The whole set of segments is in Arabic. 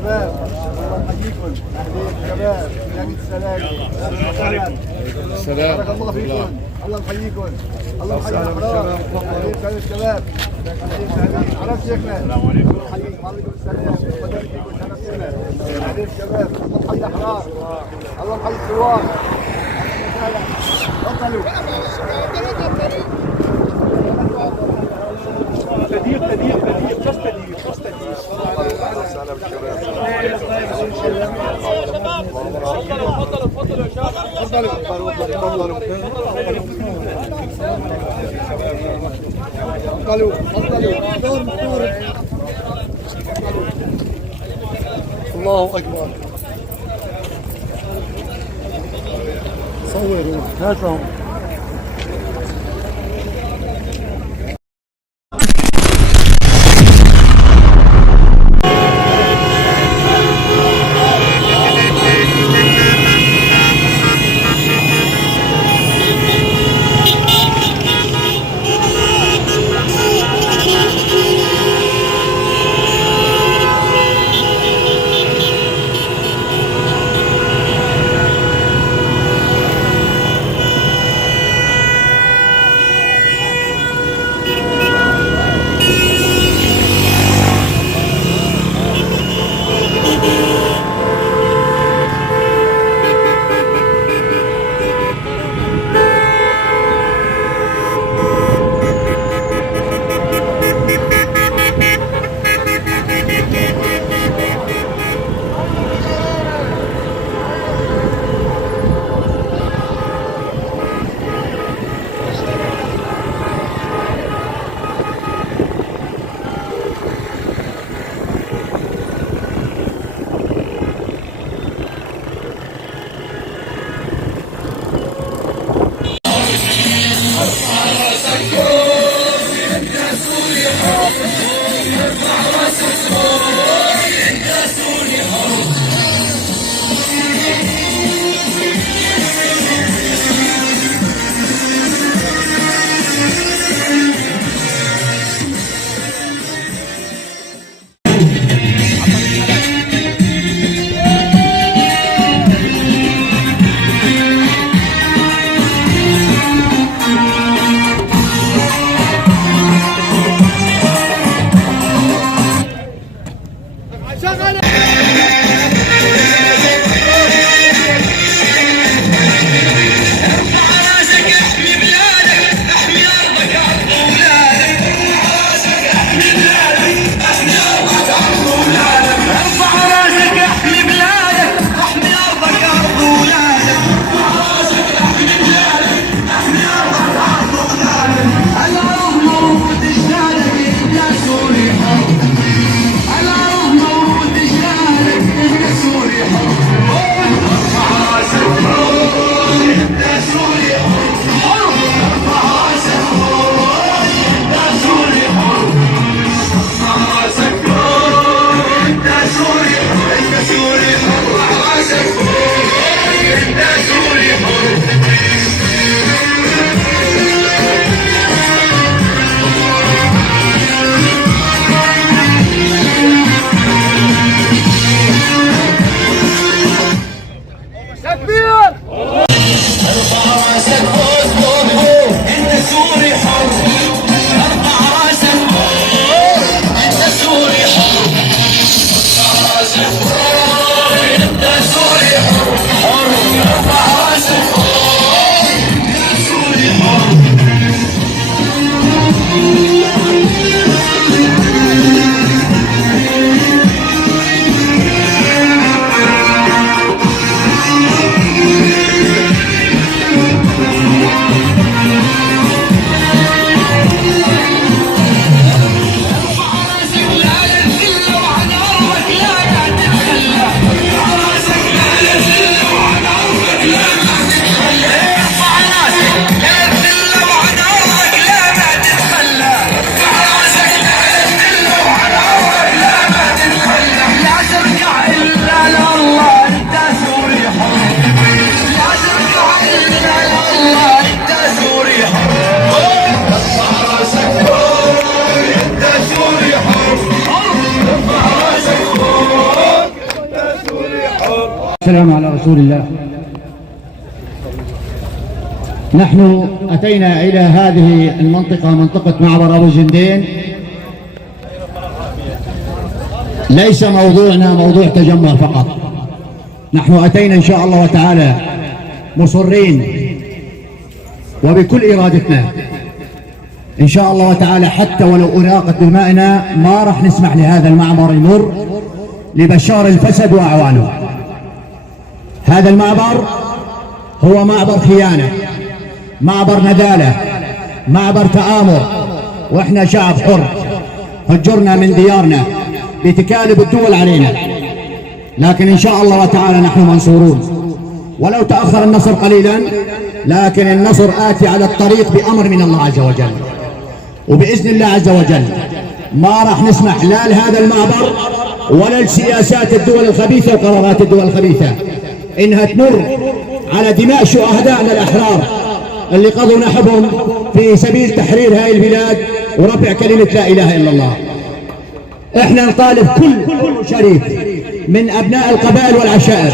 شباب الله يحييكم. اهلين شباب يا السلام. السلام. بارك الله فيكم. الله يحييكم. الله يحيي الاحرار. اهلين الشباب. اهلين عرفت شيخنا. السلام عليكم. الله يحييكم. وعليكم السلام. وبارك فيكم شرفتنا. اهلين الشباب. الله يحيي الاحرار. الله يحيي الثوار. تفضلوا. الله اكبر. صوروا هاتهم. على رغم ورود جلالك والسلام على رسول الله. نحن أتينا إلى هذه المنطقة، منطقة معبر أبو جندين. ليس موضوعنا موضوع تجمع فقط، نحن أتينا إن شاء الله وتعالى مصرين وبكل إرادتنا إن شاء الله وتعالى، حتى ولو أراقت دمائنا ما راح نسمح لهذا المعبر يمر لبشار الفسد وأعوانه. هذا المعبر هو معبر خيانة، معبر ندالة، معبر تآمر، وإحنا شعب حر. هجرنا من ديارنا بتكالب الدول علينا، لكن إن شاء الله وتعالى نحن منصورون. ولو تأخر النصر قليلا لكن النصر آتي على الطريق بأمر من الله عز وجل، وبإذن الله عز وجل ما راح نسمح لا لهذا المعبر ولا لسياسات الدول الخبيثة وقرارات الدول الخبيثة إنها تمر على دماء شهدائنا الأحرار اللي قضوا نحبهم في سبيل تحرير هاي البلاد ورفع كلمة لا إله إلا الله. احنا نطالب كل شريف من أبناء القبائل والعشائر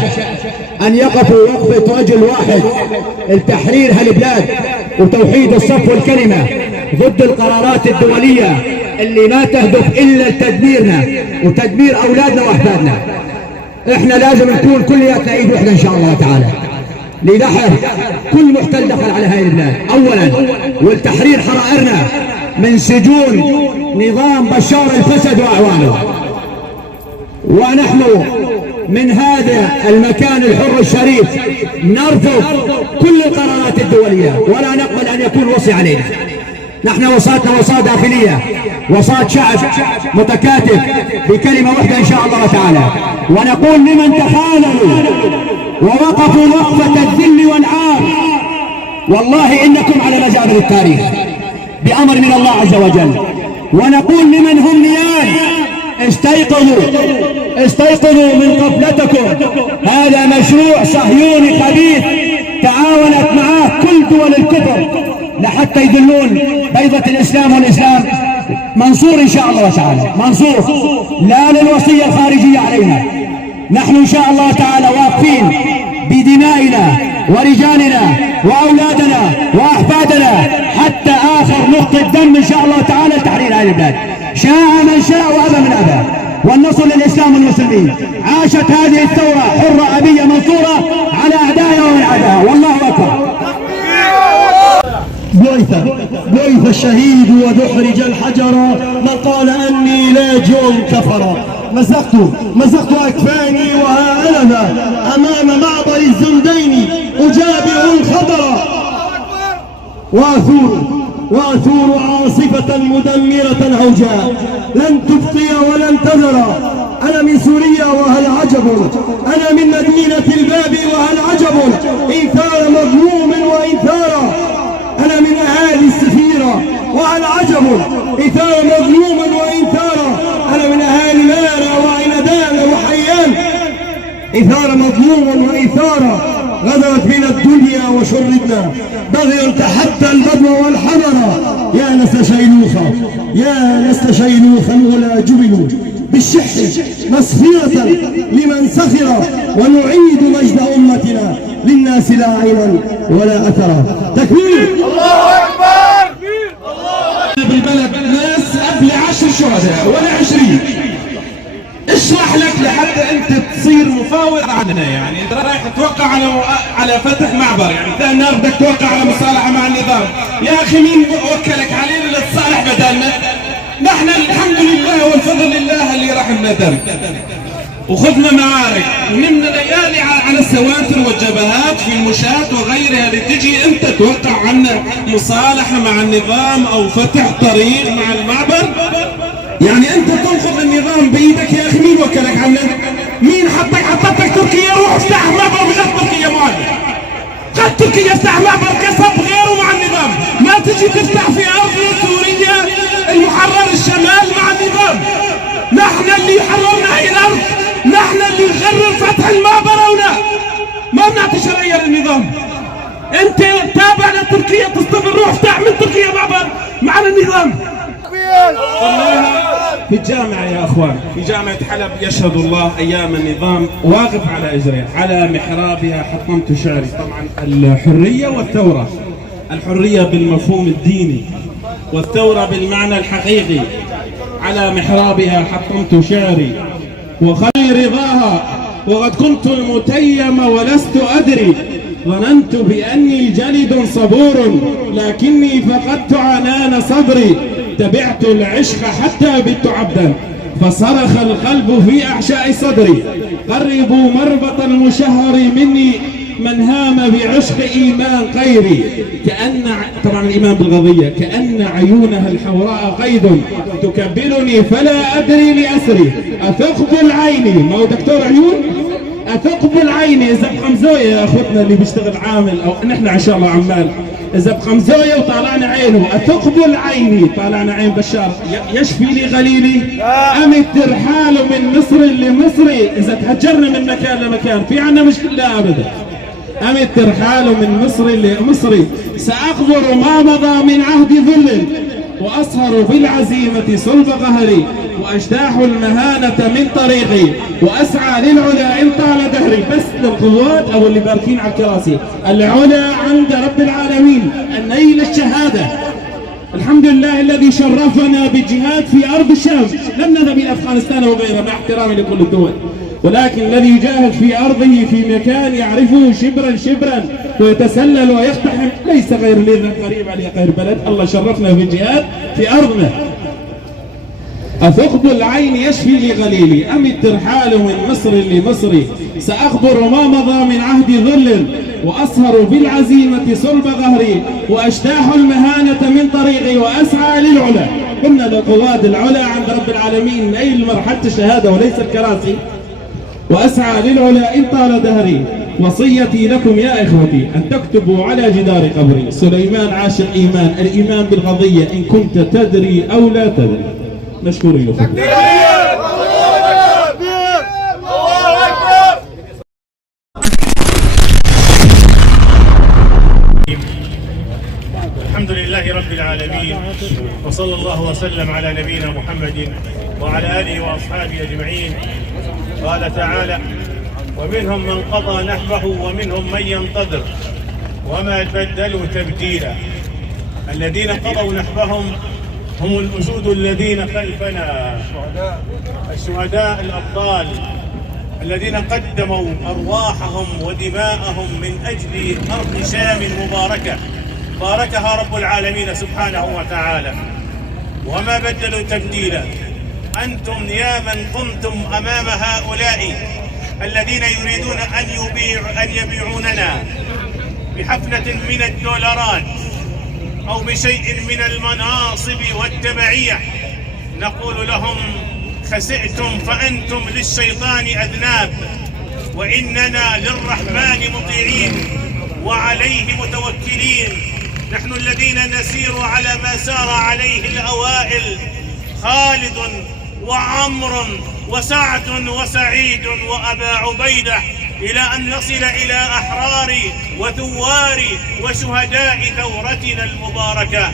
أن يقفوا وقفة رجل واحد لتحرير هالبلاد وتوحيد الصف والكلمة ضد القرارات الدولية اللي ما تهدف إلا لتدميرنا وتدمير أولادنا وأحفادنا. احنا لازم نكون كلياتنا ايد وحدة إن شاء الله تعالى لدحر كل محتل دخل على هاي البلاد أولا، والتحرير حرائرنا من سجون نظام بشار الفسد وأعوانه. ونحن من هذا المكان الحر الشريف نرفض كل القرارات الدولية ولا نقبل أن يكون وصي علينا. نحن وصاتنا وصاة داخلية، وصاة شعب متكاتف بكلمة واحدة إن شاء الله تعالى. ونقول لمن تخاذلوا ووقفوا وقفة الذل والعار، والله إنكم على مجابر التاريخ بأمر من الله عز وجل. ونقول لمن هم نيان استيقظوا من غفلتكم، هذا مشروع صهيوني خبيث تعاونت معه كل دول الكفر لحتى يذلون بيضة الإسلام، والإسلام منصور إن شاء الله تعالى، منصور لا للوصية الخارجية علينا. نحن إن شاء الله تعالى واقفين بدمائنا ورجالنا وأولادنا وأحفادنا حتى آخر نقطة دم إن شاء الله تعالى لتحرير هذه البلاد، شاء من شاء وأبى من أبى، والنصر للإسلام والمسلمين. عاشت هذه الثورة حرة أبية منصورة على أعدائها ومن أعدائها، والله أكبر. بعث الشهيد ودحرج الحجر، من قال أني لاجئ كفر. مزقت أكفاني وها أنا أمام معبر الزندين أجابع الخضر، وأثور عاصفة مدمرة عوجاء لن تبقي ولن تذر. أنا من سوريا وهل عجب، أنا من مدينة الباب وهل عجب، إن ثار مظلوم وإن ثار. أنا من أهالي السفيرة وهل عجب، إن ثار مظلوم وإن ثار. أنا من أهالي مارا وعنبان وحيان، إن ثار مظلوم وإن ثار. غدرت بنا الدنيا وشردنا بغيا تحدى البدو والحضر. يا نسل شيلوخا ولا جبلوا بالشح مصفية لمن سخر. ونعيد مجد أمتنا للناس لا عينا ولا أثرا. تكبير الله أكبر. بالبلد ناس قبل 10 شهداء ولا 20. اشرح لك لحتى انت تصير مفاوض عننا. يعني انت رايح توقع على فتح معبر، يعني ثاني النهار بدك توقع على مصالحه مع النظام. يا اخي مين وكلك علينا لتصالح بدلنا؟ نحن الحمد لله والفضل لله اللي رحمنا دم وخذنا معارك ونمنا ليالي على السواتر والجبهات في المشاة وغيرها لتجي انت توقع عنا مصالحه مع النظام او فتح طريق مع المعبر. يعني انت تنقض النظام بايدك. يا اخي مين وكلك عنا؟ مين حطتك تركيا؟ روح افتح معبر بغير تركيا معنا. قد تركيا افتح معبر كسب غيره مع النظام، ما تجي تفتح في ارض سوريا المحرر الشمال مع النظام. نحن اللي حررنا هاي الارض، نحن اللي نقرر فتح المعبر او لا. ما بنعطي شرعيه للنظام. انت تابع لتركيا تصطفل، روح افتح من تركيا معبر مع النظام. في الجامعة يا أخوان، في جامعة حلب يشهد الله أيام النظام واقف على إجريه، على محرابها حطمت شعري. طبعا الحرية والثورة، الحرية بالمفهوم الديني والثورة بالمعنى الحقيقي. على محرابها حطمت شعري وخلي رضاها، وقد كنت المتيم ولست أدري، ظننت بأني جلد صبور لكني فقدت عنان صبري، تبعت العشق حتى بت عبدا فصرخ القلب في أحشاء صدري، قربوا مربط المشهر مني من هام بعشق إيمان غيري، كأن طبعا الإيمان بالغضية، كأن عيونها الحوراء قيد تكبلني فلا أدري لأسري، أثقب العين، ما هو دكتور عيون، أثقب العين إذا بخمزوية يا أخوتنا اللي بيشتغل عامل أو نحن إن شاء الله عمال، إذا بخمزوية وطالعنا عينه، أثقب العين طالعنا عين بشار، يشفي لي غليلي أم الترحال من مصر لمصر، إذا تهجرنا من مكان لمكان في عنا مشكلة؟ لا أبدا. أم الترحال من مصر لمصر، سأخبر ما مضى من عهد ذل، وأسهر بالعزيمة صلب قهري، وأجتاح المهانة من طريقي، وأسعى للعلا إن طال دهري. بس للقوات أو اللي باركين على الكراسي، العلا عند رب العالمين، النيل الشهادة. الحمد لله الذي شرفنا بالجهاد في أرض الشام، لم نذهب إلى أفغانستان وغيرها مع احترامي لكل الدول، ولكن الذي يجاهد في أرضه في مكان يعرفه شبرا شبرا ويتسلل ويقتحم، ليس غير لنا قريب عليه غير بلد. الله شرفنا في الجهاد في أرضنا. أثقب العين يشفي لي غليلي، أم الترحال من مصر لمصر، سأخبر ما مضى من عهد ذل، وأسهر بالعزيمة صلب غهري، وأجتاح المهانة من طريقي، وأسعى للعلا. قلنا لقواد العلا عند رب العالمين نيل مرحلة الشهادة وليس الكراسي، وأسعى للعلا إن طال دهري. وصيتي لكم يا إخوتي أن تكتبوا على جدار قبري، سليمان عاشق إيمان، الإيمان بالقضية إن كنت تدري أو لا تدري. مشكورين لكم. الحمد لله رب العالمين، وصلى الله وسلم على نبينا محمد وعلى آله وأصحابه أجمعين. قال تعالى: ومنهم من قضى نحبه ومنهم من ينتظر وما بدلوا تبديلا. الذين قضوا نحبهم هم الأسود الذين خلفنا، الشهداء الأبطال الذين قدموا أرواحهم ودماءهم من أجل أرض شام مباركة باركها رب العالمين سبحانه وتعالى، وما بدلوا تبديلا. أنتم يا من قمتم أمام هؤلاء الذين يريدون أن يبيعوننا بحفنة من الدولارات أو بشيء من المناصب والتبعية، نقول لهم: خسئتم، فأنتم للشيطان أذناب، وإننا للرحمن مطيعين وعليه متوكلين. نحن الذين نسير على ما سار عليه الأوائل، خالد وعمر وسعد وسعيد وأبا عبيدة، إلى أن نصل إلى أحرار وثوار وشهداء ثورتنا المباركة.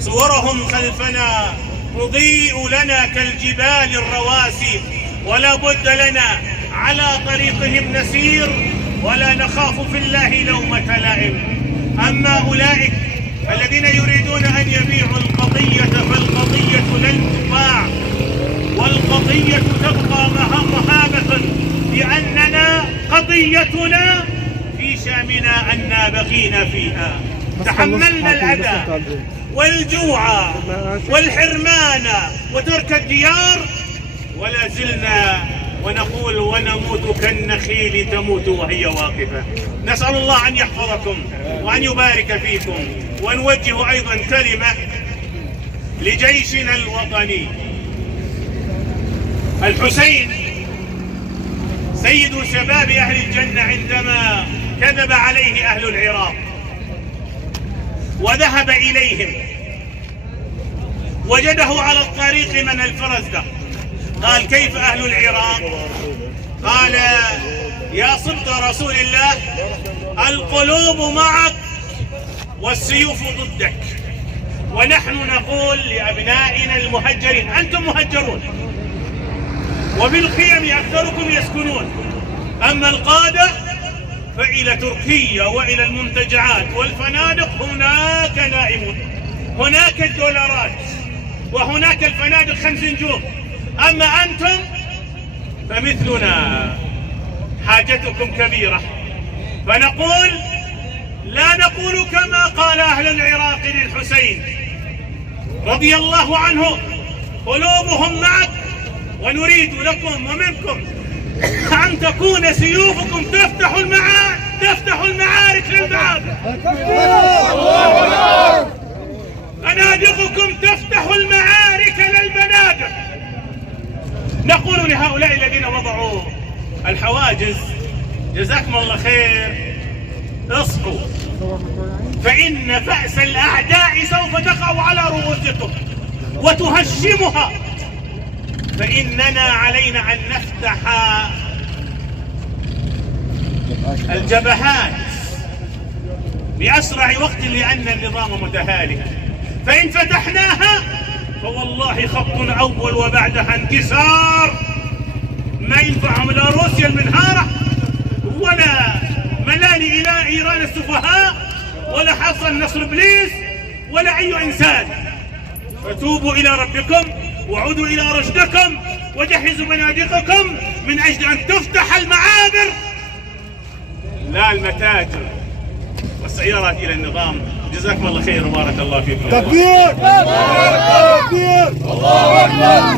صورهم خلفنا تضيء لنا كالجبال الرواسي، ولا بد لنا على طريقهم نسير ولا نخاف في الله لومة لائم. أما أولئك الذين يريدون أن يبيعوا القضية، فالقضية لن تباع، والقضية تبقى مهابة، لأننا قضيتنا في شامنا أننا بقينا فيها. تحملنا الأذى والجوع والحرمان وترك الديار، ولا زلنا ونقول ونموت كالنخيل تموت وهي واقفة. نسأل الله أن يحفظكم وأن يبارك فيكم، ونوجه أيضا كلمة لجيشنا الوطني. الحسين سيد شباب أهل الجنة عندما كذب عليه أهل العراق وذهب إليهم، وجده على الطريق من الفرزدق، قال: كيف أهل العراق؟ قال: يا صدق رسول الله، القلوب معك والسيوف ضدك، ونحن نقول لأبنائنا المهجرين: أنتم مهجرون، وبالخيم أكثركم يسكنون، أما القادة فإلى تركيا وإلى المنتجعات والفنادق هناك نائمون، هناك الدولارات وهناك الفنادق 5 نجوم. أما أنتم فمثلنا حاجتكم كبيرة، فنقول لا نقول كما قال أهل العراق للحسين رضي الله عنه: قلوبهم معك، ونريد لكم ومنكم أن تكون سيوفكم تفتح المعارك للمعابر، فنادقكم تفتح المعارك للبنادق. نقول لهؤلاء الذين وضعوا الحواجز: جزاكم الله خير، اصحوا، فإن فأس الأعداء سوف تقع على رؤوسكم وتهشمها، فإننا علينا أن نفتح الجبهات بأسرع وقت لأن النظام متهالك، فإن فتحناها فوالله خط أول وبعدها انكسار. ما ينفعهم لا روسيا المنهارة، ولا ملالي إلى إيران السفهاء، ولا حسن نصر إبليس، ولا أي إنسان. فتوبوا إلى ربكم وعودوا إلى رشدكم وجهزوا بنادقكم من أجل أن تفتح المعابر لا المتاجر والسيارات إلى النظام. جزاكم الله خير وبارك الله فيكم. تكبير! تكبير! الله أكبر!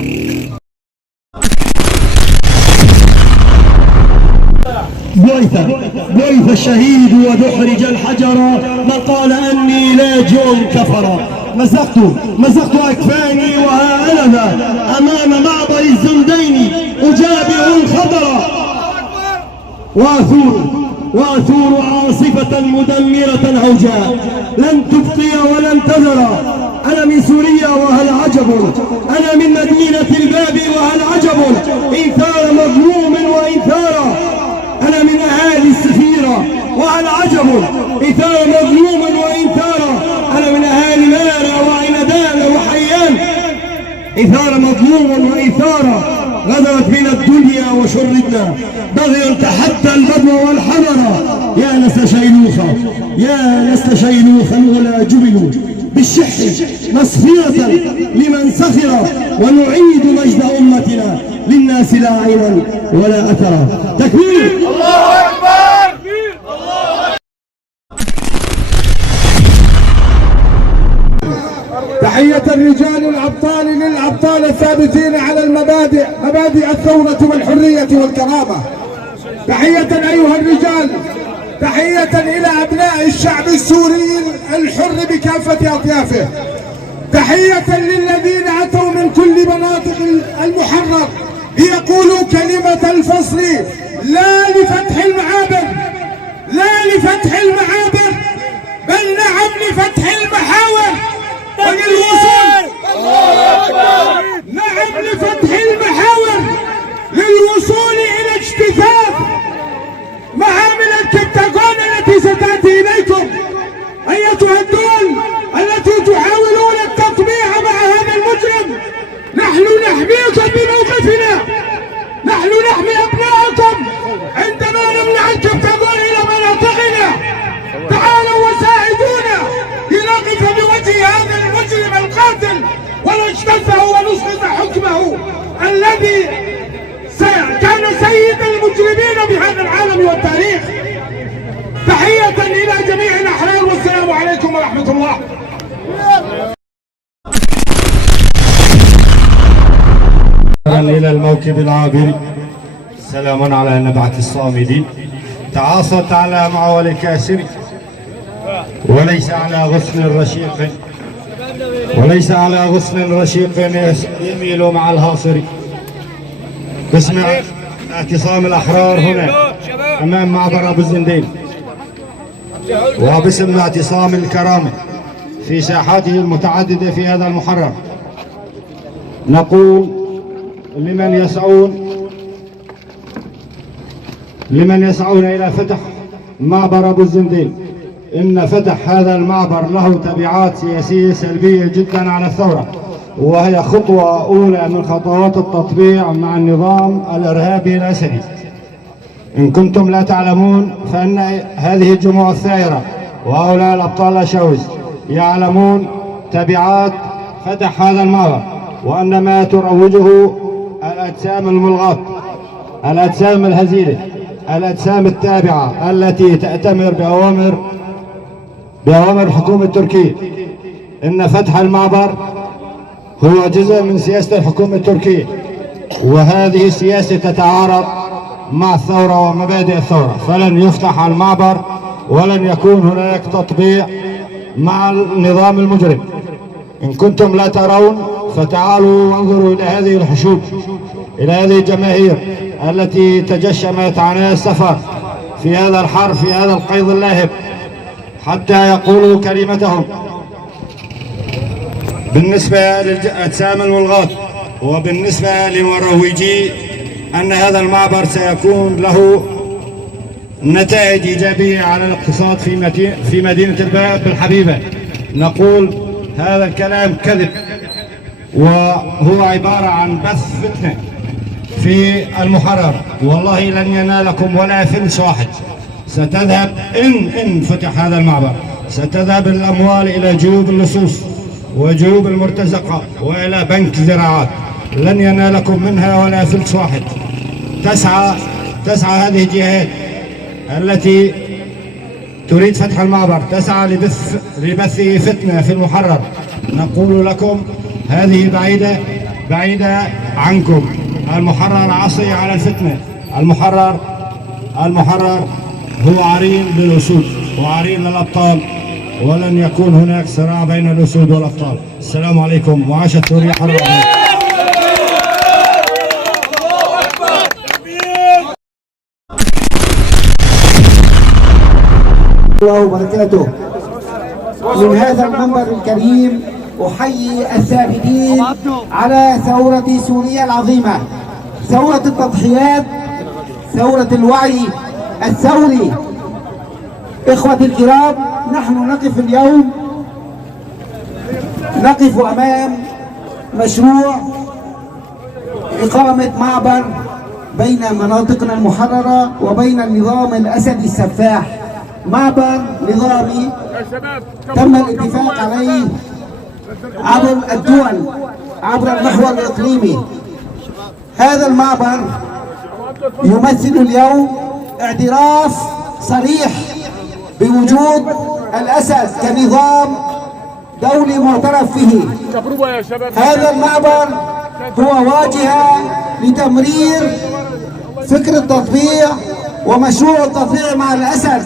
بعث الشهيد ودحرج الحجر، من قال أني لاجئ كفر. مزقت أكفاني وها أنا ذا أمام معبر الزندين أجابع الخضر، وأثور عاصفة مدمرة عوجاء لن تبقي ولن تذر. أنا من سوريا وهل عجب، أنا من مدينة الباب وهل عجب، إن ثار مظلوم وإن ثار. أنا من أهالي السفيرة وهل عجب، إن ثار مظلوم وإن ثار. أنا من أهالي مارا وعندان وحيان، إن ثار مظلوم وإن ثار. غدرت بنا الدنيا وشردنا، بغيا تحدى البدو والحضر. يا نسل شيلوخا ولا جبلوا بالشح مصفية لمن سخر، ونعيد مجد أمتنا للناس لا عينا ولا أثرا. تكبير! الله أكبر! تحية الرجال الأبطال للأبطال الثابتين على مبادئ الثورة والحرية والكرامة. تحية أيها الرجال، تحية إلى أبناء الشعب السوري الحر بكافة أطيافه. تحية للذين أتوا من كل مناطق المحرر ليقولوا كلمة الفصل لا لفتح المعابر، لا لفتح المعابر، بل نعم لفتح المحاور وللوصول. نعم لفتح المحاور للوصول إلى اجتثاث معامل البنتاغون التي ستأتي إليكم أيتها الدول التي تحاولون التطبيع مع هذا المجرم. نحن نحميكم بموقفنا، نحن نحمي أبناءكم عندما نمنع البنتاغون إلى مناطقنا. تعالوا وساعدونا لنقف بوجه هذا المجرم القاتل ونجتثه ونسقط حكمه الذي كان سيد المجرمين بهذا العالم والتاريخ. تحية إلى جميع الأحرار، والسلام عليكم ورحمة الله. إلى الموكب العابر، سلاما على نبعة الصامدين. تعاصت على معول الكاسر، وليس على غصن رشيق يميل مع الهاصر. باسم اعتصام الأحرار هنا أمام معبر أبو الزندين، وباسم اعتصام الكرامة في ساحاته المتعددة في هذا المحرر، نقول لمن يسعون إلى فتح معبر أبو الزندين إن فتح هذا المعبر له تبعات سياسية سلبية جدا على الثورة، وهي خطوة أولى من خطوات التطبيع مع النظام الإرهابي الأسدي. إن كنتم لا تعلمون فإن هذه الجموع الثائرة وهؤلاء الأبطال الأشوز يعلمون تبعات فتح هذا المعبر، وأن ما تروجه الأجسام الملغاة، الأجسام الهزيلة، الأجسام التابعة التي تأتمر بأوامر الحكومة التركية. إن فتح المعبر هو جزء من سياسة الحكومة التركية، وهذه السياسة تتعارض مع الثورة ومبادئ الثورة، فلن يفتح المعبر ولن يكون هناك تطبيع مع النظام المجرم. إن كنتم لا ترون فتعالوا وانظروا إلى هذه الحشود، إلى هذه الجماهير التي تجشمت عناء السفر في هذا الحر، في هذا القيض اللاهب، حتى يقولوا كلمتهم. بالنسبة للأجسام الملغاة وبالنسبة لمروجي أن هذا المعبر سيكون له نتائج إيجابية على الاقتصاد في مدينة الباب الحبيبة، نقول هذا الكلام كذب، وهو عبارة عن بث فتنة في المحرر. والله لن ينالكم ولا فلس واحد. ستذهب إن فتح هذا المعبر ستذهب الأموال إلى جيوب اللصوص وجيوب المرتزقة وإلى بنك زراعات، لن ينالكم منها ولا فلس واحد. تسعى هذه الجهات التي تريد فتح المعبر، تسعى لبث فتنة في المحرر. نقول لكم هذه بعيدة عنكم. المحرر عصي على الفتنة. المحرر هو عرين للأسود وعرين للأبطال، ولن يكون هناك صراع بين الأسود والأبطال. السلام عليكم، وعاشت سوريا حرة. الله وبركاته. من هذا المنبر الكريم أحيي الثابتين على ثورة سوريا العظيمة، ثورة التضحيات، ثورة الوعي الثوري. إخوتي الكرام، نحن نقف أمام مشروع إقامة معبر بين مناطقنا المحررة وبين النظام الأسدي السفاح. معبر نظامي تم الاتفاق عليه عبر الدول، عبر المحور الإقليمي. هذا المعبر يمثل اليوم اعتراف صريح بوجود الأسد كنظام دولي معترف فيه. هذا المعبر هو واجهة لتمرير فكر التطبيع ومشروع التطبيع مع الأسد.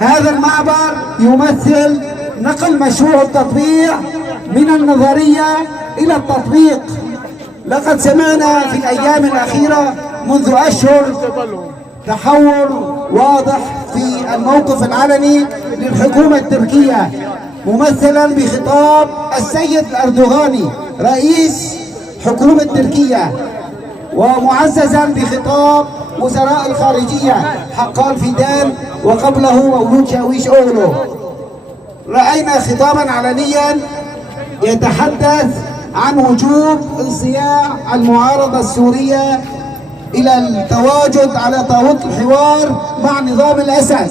هذا المعبر يمثل نقل مشروع التطبيع من النظرية إلى التطبيق. لقد سمعنا في الأيام الأخيرة منذ أشهر تحول واضح في الموقف العلني للحكومة التركية، ممثلا بخطاب السيد الأردوغاني رئيس حكومة تركيا، ومعززا بخطاب وزراء الخارجية حقان فيدان وقبله مولود شاويش أوغلو. رأينا خطابا علنيا يتحدث عن وجوب انصياع المعارضة السورية إلى التواجد على طاولة الحوار مع نظام الأسد.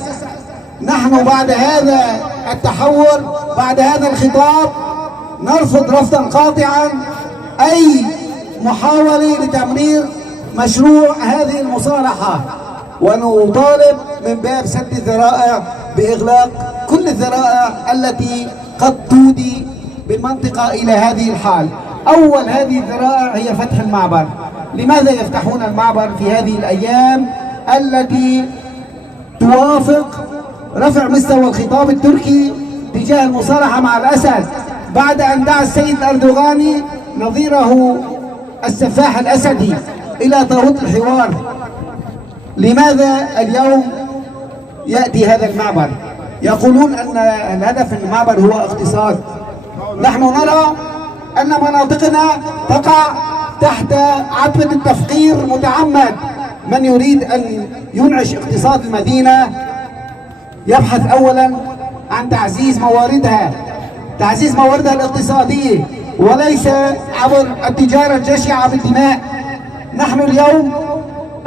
نحن بعد هذا التحول، بعد هذا الخطاب، نرفض رفضا قاطعا أي محاولة لتمرير مشروع هذه المصالحة، ونطالب من باب سد الذرائع بإغلاق كل الذرائع التي قد تودي بالمنطقة إلى هذه الحال. أول هذه الذرائع هي فتح المعبر. لماذا يفتحون المعبر في هذه الأيام التي توافق رفع مستوى الخطاب التركي تجاه المصالحة مع الأسد، بعد أن دعا السيد الأردوغاني نظيره السفاح الأسدي إلى طاولة الحوار؟ لماذا اليوم يأتي هذا المعبر؟ يقولون أن الهدف من المعبر هو اقتصاد. نحن نرى أن مناطقنا تقع تحت عتبة التفقير متعمد. من يريد أن ينعش اقتصاد المدينة يبحث أولا عن تعزيز مواردها، تعزيز مواردها الاقتصادية، وليس عبر التجارة الجشعة بالدماء. نحن اليوم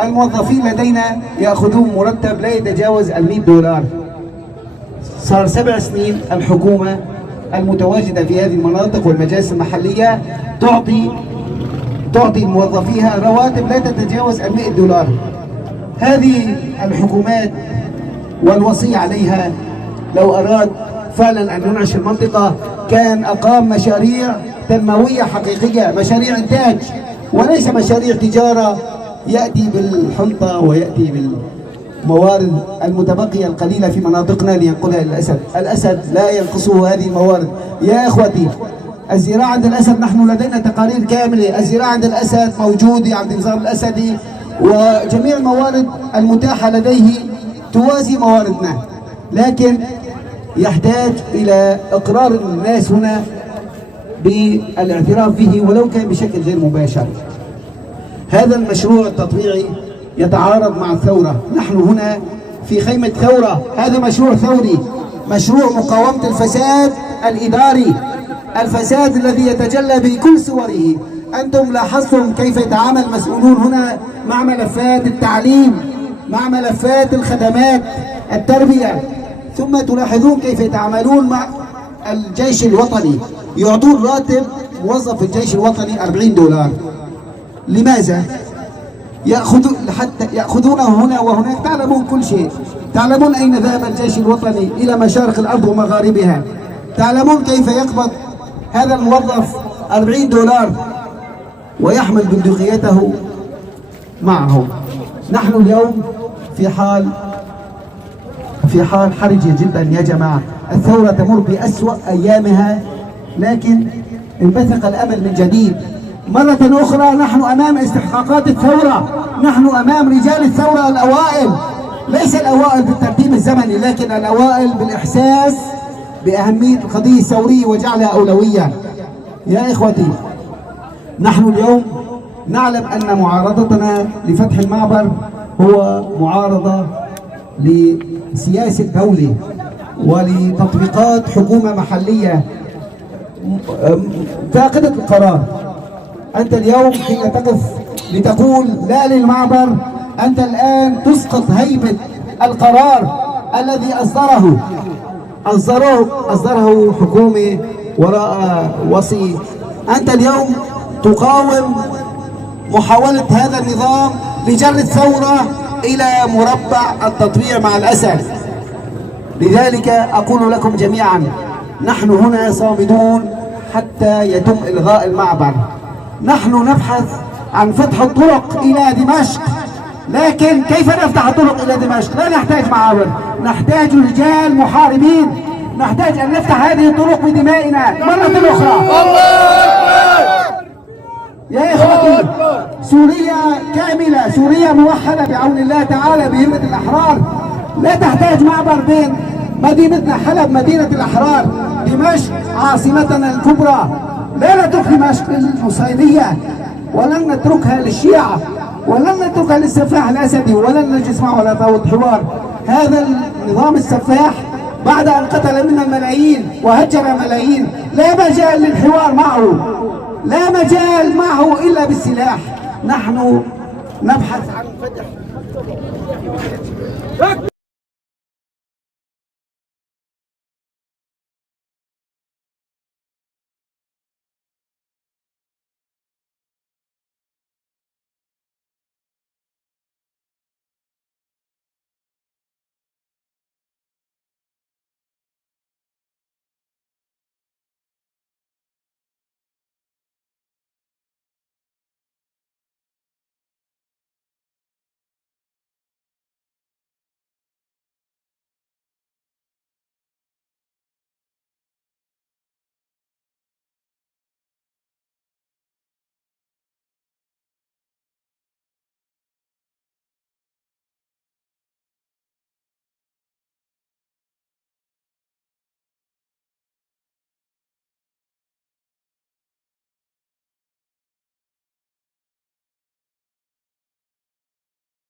الموظفين لدينا يأخذون مرتب لا يتجاوز $100. صار 7 سنين الحكومة المتواجدة في هذه المناطق والمجالس المحلية تعطي موظفيها رواتب لا تتجاوز $100. هذه الحكومات والوصي عليها لو أراد فعلا أن ينعش المنطقة كان أقام مشاريع تنموية حقيقية، مشاريع إنتاج وليس مشاريع تجارة يأتي بالحنطة ويأتي بالموارد المتبقية القليلة في مناطقنا لينقلها للأسد. الأسد لا ينقصه هذه الموارد يا إخوتي. الزراعة عند الأسد نحن لدينا تقارير كاملة، الزراعة عند الأسد موجودة عند النظام الأسدي، وجميع الموارد المتاحة لديه توازي مواردنا، لكن يحتاج إلى إقرار الناس هنا بالاعتراف به ولو كان بشكل غير مباشر. هذا المشروع التطبيعي يتعارض مع الثورة. نحن هنا في خيمة ثورة، هذا مشروع ثوري، مشروع مقاومة الفساد الإداري، الفساد الذي يتجلى بكل صوره. أنتم لاحظتم كيف يتعامل المسؤولون هنا مع ملفات التعليم، مع ملفات الخدمات، التربية، ثم تلاحظون كيف يتعاملون مع الجيش الوطني. يعطون راتب موظف الجيش الوطني $40. لماذا؟ يأخذونه هنا وهناك. تعلمون كل شيء، تعلمون أين ذهب الجيش الوطني إلى مشارق الأرض ومغاربها، تعلمون كيف يقبض هذا الموظف $40 ويحمل بندقيته معه. نحن اليوم في حال حرجة جدا يا جماعة. الثورة تمر بأسوأ أيامها، لكن انبثق الأمل من جديد. مرة أخرى نحن أمام استحقاقات الثورة، نحن أمام رجال الثورة الأوائل، ليس الأوائل بالترتيب الزمني لكن الأوائل بالإحساس بأهمية القضية الثورية وجعلها أولوية. يا إخوتي، نحن اليوم نعلم أن معارضتنا لفتح المعبر هو معارضة لسياسة دولة ولتطبيقات حكومة محلية فاقدة القرار. أنت اليوم حين تقف لتقول لا للمعبر، أنت الآن تسقط هيبة القرار الذي أصدره حكومة وراء وصي. أنت اليوم تقاوم محاولة هذا النظام لجر الثورة إلى مربع التطبيع مع الأسد. لذلك أقول لكم جميعا، نحن هنا صامدون حتى يتم إلغاء المعبر. نحن نبحث عن فتح الطرق إلى دمشق، لكن كيف نفتح الطرق إلى دمشق؟ لا نحتاج معابر، نحتاج رجال محاربين، نحتاج أن نفتح هذه الطرق بدمائنا مرة أخرى. يا إخوتي، سوريا كاملة، سوريا موحدة بعون الله تعالى بهمة الأحرار، لا تحتاج معبر بين مدينتنا حلب مدينة الأحرار، دمشق عاصمتنا الكبرى. لا نترك دمشق للمصيدية، ولن نتركها للشيعة، ولن نتركها للسفاح الأسدي، ولن نجلس معه على طاولة حوار. هذا النظام السفاح بعد أن قتل منا الملايين وهجر ملايين لا مجال للحوار معه، لا مجال معه إلا بالسلاح. نحن نبحث عن فتح